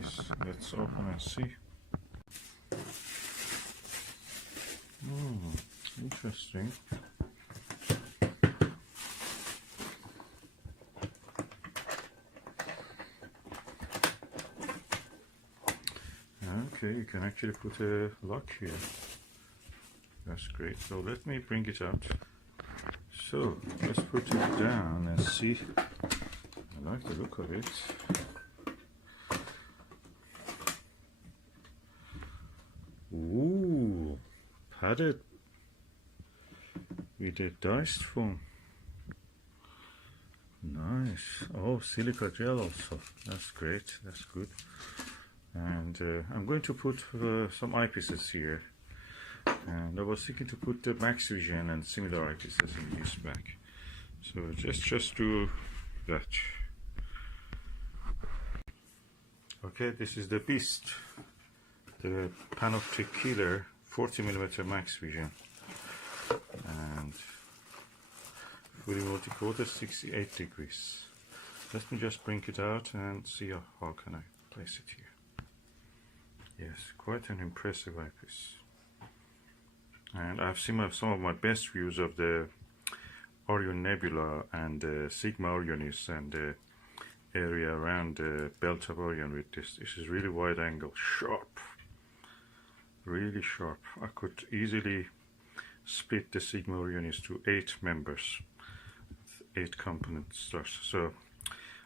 case. Let's open and see. Interesting. Okay, you can actually put a lock here. That's great. So let me bring it out. So let's put it down and see. I like the look of it. Ooh, padded with a diced foam. Nice. Oh, silica gel also. That's great. That's good. And I'm going to put some eyepieces here. And I was thinking to put the Maxvision and similar eyepieces in this bag. So just do that. Okay, this is the Beast, the Panoptic Killer 40mm Maxvision, and fully multi-coated 68 degrees. Let me just bring it out and see how can I place it here. Yes, quite an impressive eyepiece. And I've seen some of my best views of the Orion Nebula and Sigma Orionis and the area around the belt of Orion with this. This is really wide angle, sharp, really sharp. I could easily split the Sigma Orionis to 8 members, 8 component stars. So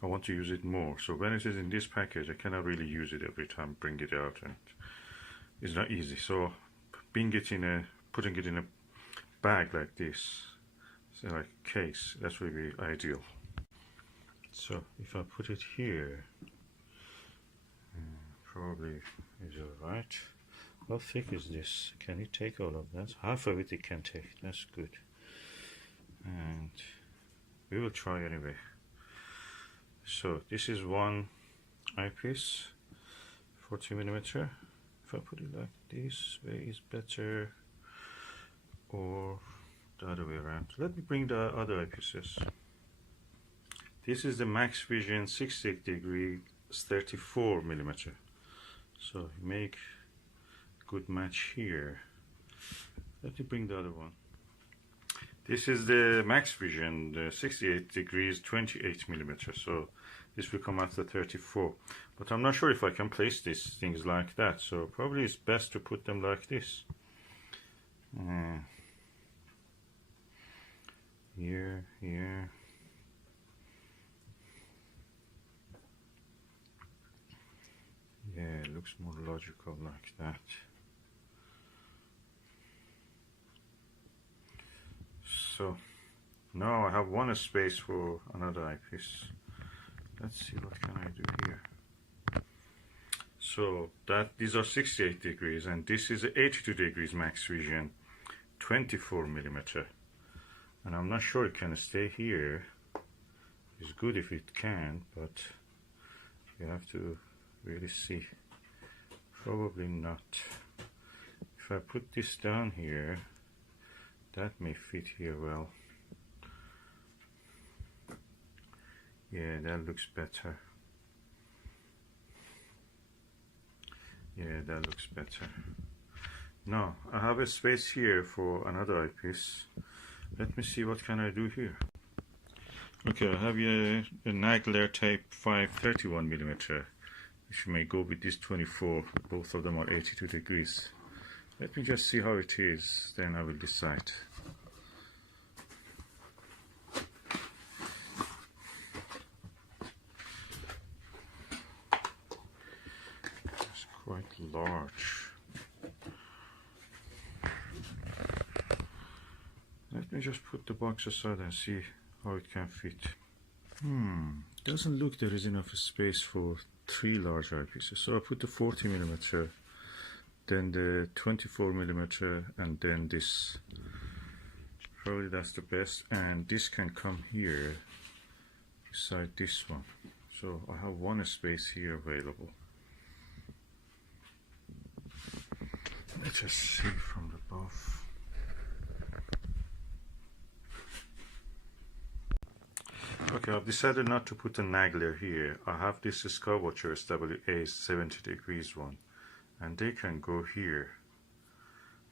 I want to use it more. So when it is in this package, I cannot really use it every time, bring it out, and it's not easy. So putting it in a bag like this, so like case, that would be ideal. So if I put it here, probably is alright. How thick is this? Can it take all of that? Half of it can take. That's good. And we will try anyway. So this is one eyepiece, 40mm. If I put it like this way is better, or the other way around. Let me bring the other eyepieces. This is the Maxvision 68 degree 34mm. So make good match here. Let me bring the other one. This is the Maxvision, the 68 degrees 28mm. So this will come after 34. But I'm not sure if I can place these things like that. So probably it's best to put them like this. Here. Yeah, it looks more logical like that. So now I have one space for another eyepiece. Let's see, what can I do here? So these are 68 degrees, and this is 82 degrees Maxvision 24mm. And I'm not sure it can stay here. It's good if it can, but you have to really see. Probably not. If I put this down here, that may fit here well. Yeah, that looks better. Yeah, that looks better. Now I have a space here for another eyepiece. Let me see what can I do here. Okay, I have here a Nagler type 531mm, which may go with this 24. Both of them are 82 degrees. Let me just see how it is, then I will decide. It's quite large. Let me just put the box aside and see how it can fit. Doesn't look there is enough space for 3 large eyepieces. So I put the 40mm, then the 24mm, and then this. Probably that's the best. And this can come here beside this one. So I have one space here available. Let's just see from above. Okay, I've decided not to put a Nagler here. I have this Skywatcher SWA 70 degrees one, and they can go here.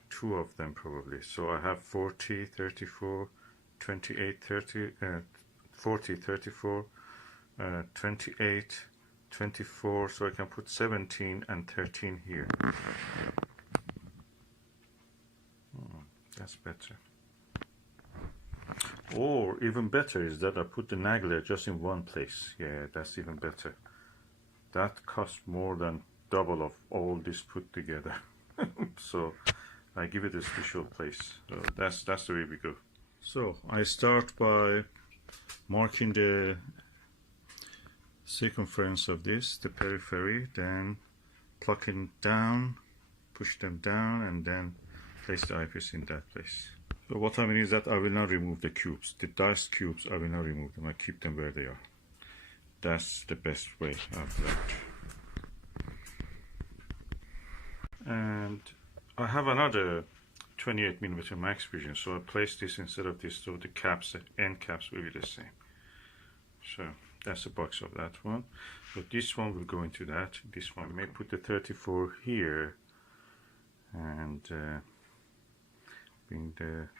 Two of them probably. So I have 40, 34, 28, 30, 40, 34, 28, 24, so I can put 17 and 13 here. That's better. Or even better is that I put the Nagler just in one place. Yeah, that's even better. That costs more than double of all this put together. So I give it a special place. So that's the way we go. So I start by marking the circumference of this, the periphery, then plucking down, push them down, and then place the eyepiece in that place. So what I mean is that I will not remove the cubes. The dice cubes, I will not remove them. I keep them where they are. That's the best way I've learned. And I have another 28mm Maxvision, so I place this instead of this, so the caps, the end caps will be the same. So that's the box of that one. So this one will go into that. This one, we may put the 34 here, and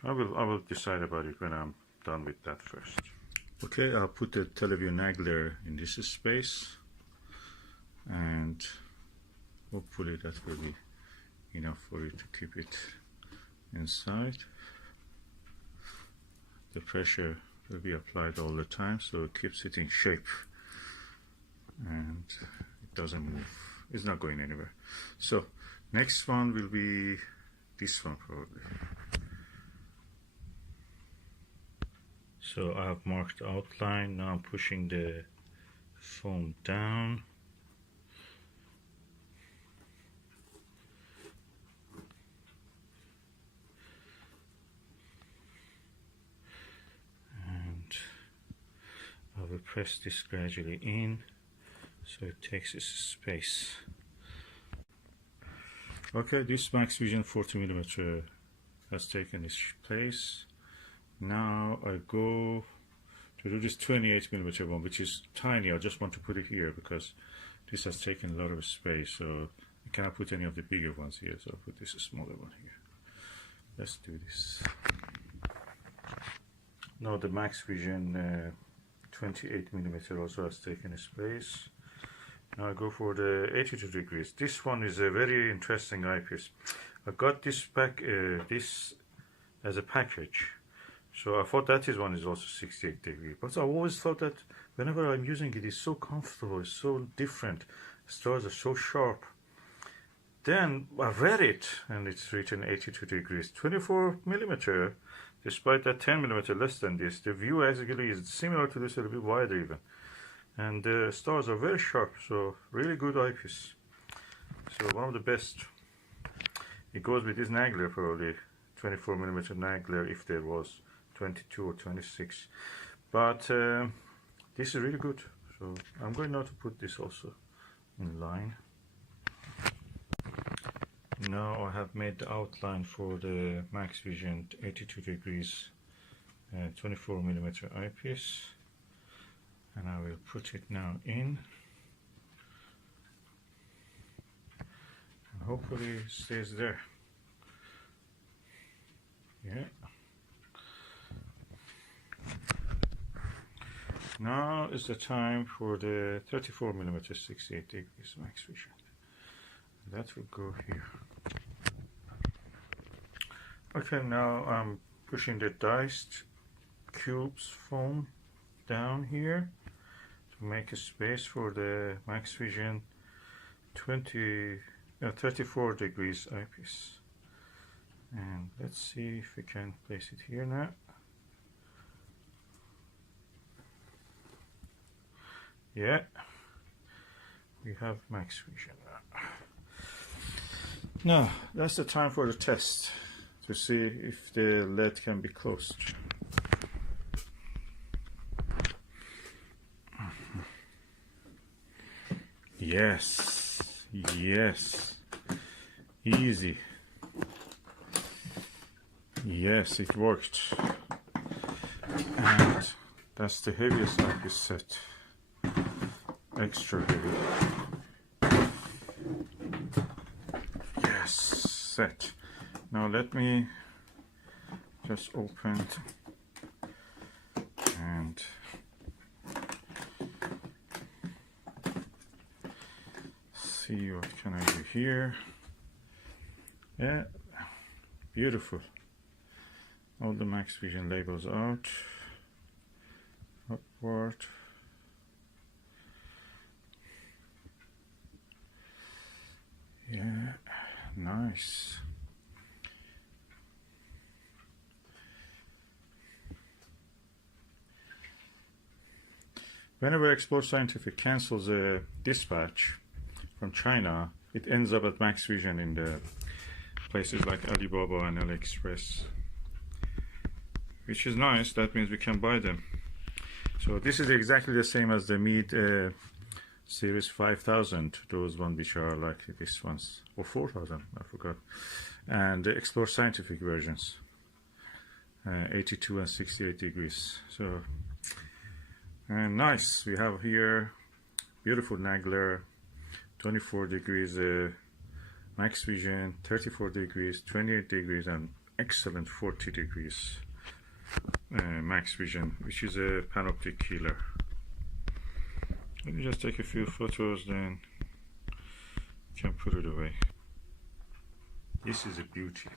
I will decide about it when I'm done with that first. Okay, I'll put the Televue Nagler in this space, and hopefully that will be enough for it to keep it inside. The pressure will be applied all the time, so it keeps it in shape and it doesn't move. It's not going anywhere. So next one will be this one probably. So I have marked the outline. Now I'm pushing the foam down. And I will press this gradually in so it takes its space. Okay, this Maxvision 40mm has taken its place. Now I go to do this 28mm one, which is tiny. I just want to put it here because this has taken a lot of space, so I cannot put any of the bigger ones here, so I'll put this smaller one here. Let's do this. Now the Maxvision 28mm also has taken space. Now I go for the 82 degrees. This one is a very interesting eyepiece. I got this pack, this as a package. So I thought that one is also 68 degrees, but I always thought that whenever I'm using it, it's so comfortable, it's so different. The stars are so sharp. Then I read it, and it's written 82 degrees, 24mm. Despite that 10mm less than this, the view actually is similar to this, a little bit wider even. And the stars are very sharp, so really good eyepiece. So one of the best. It goes with this Nagler probably, 24mm Nagler if there was 22 or 26, but this is really good, so I'm going now to put this also in line. Now I have made the outline for the Maxvision 82 degrees 24mm eyepiece, and I will put it now in, and hopefully it stays there. Yeah. Now is the time for the 34mm 68 degrees Maxvision. That will go here. Okay, now I'm pushing the diced cubes foam down here to make a space for the Maxvision 34 degrees eyepiece. And let's see if we can place it here now. Yeah, we have Maxvision now. Now, that's the time for the test to see if the lid can be closed. Yes, yes, easy. Yes, it worked. And That's the heaviest eyepiece set. Extra heavy. Yes, set. Now let me just open and see what can I do here. Yeah, beautiful. All the Maxvision labels out. Upward. Yeah, nice. Whenever Explore Scientific cancels a dispatch from China, it ends up at Maxvision in the places like Alibaba and AliExpress, which is nice. That means we can buy them. So this is exactly the same as the Mead Series 5000, those ones which are like this ones, or 4000, I forgot, and the Explore Scientific versions, 82 and 68 degrees. So nice. We have here beautiful Nagler, 24 degrees Maxvision, 34 degrees, 28 degrees, and excellent 40 degrees Maxvision, which is a panoptic killer. Let me just take a few photos, then you can put it away. This is a beauty.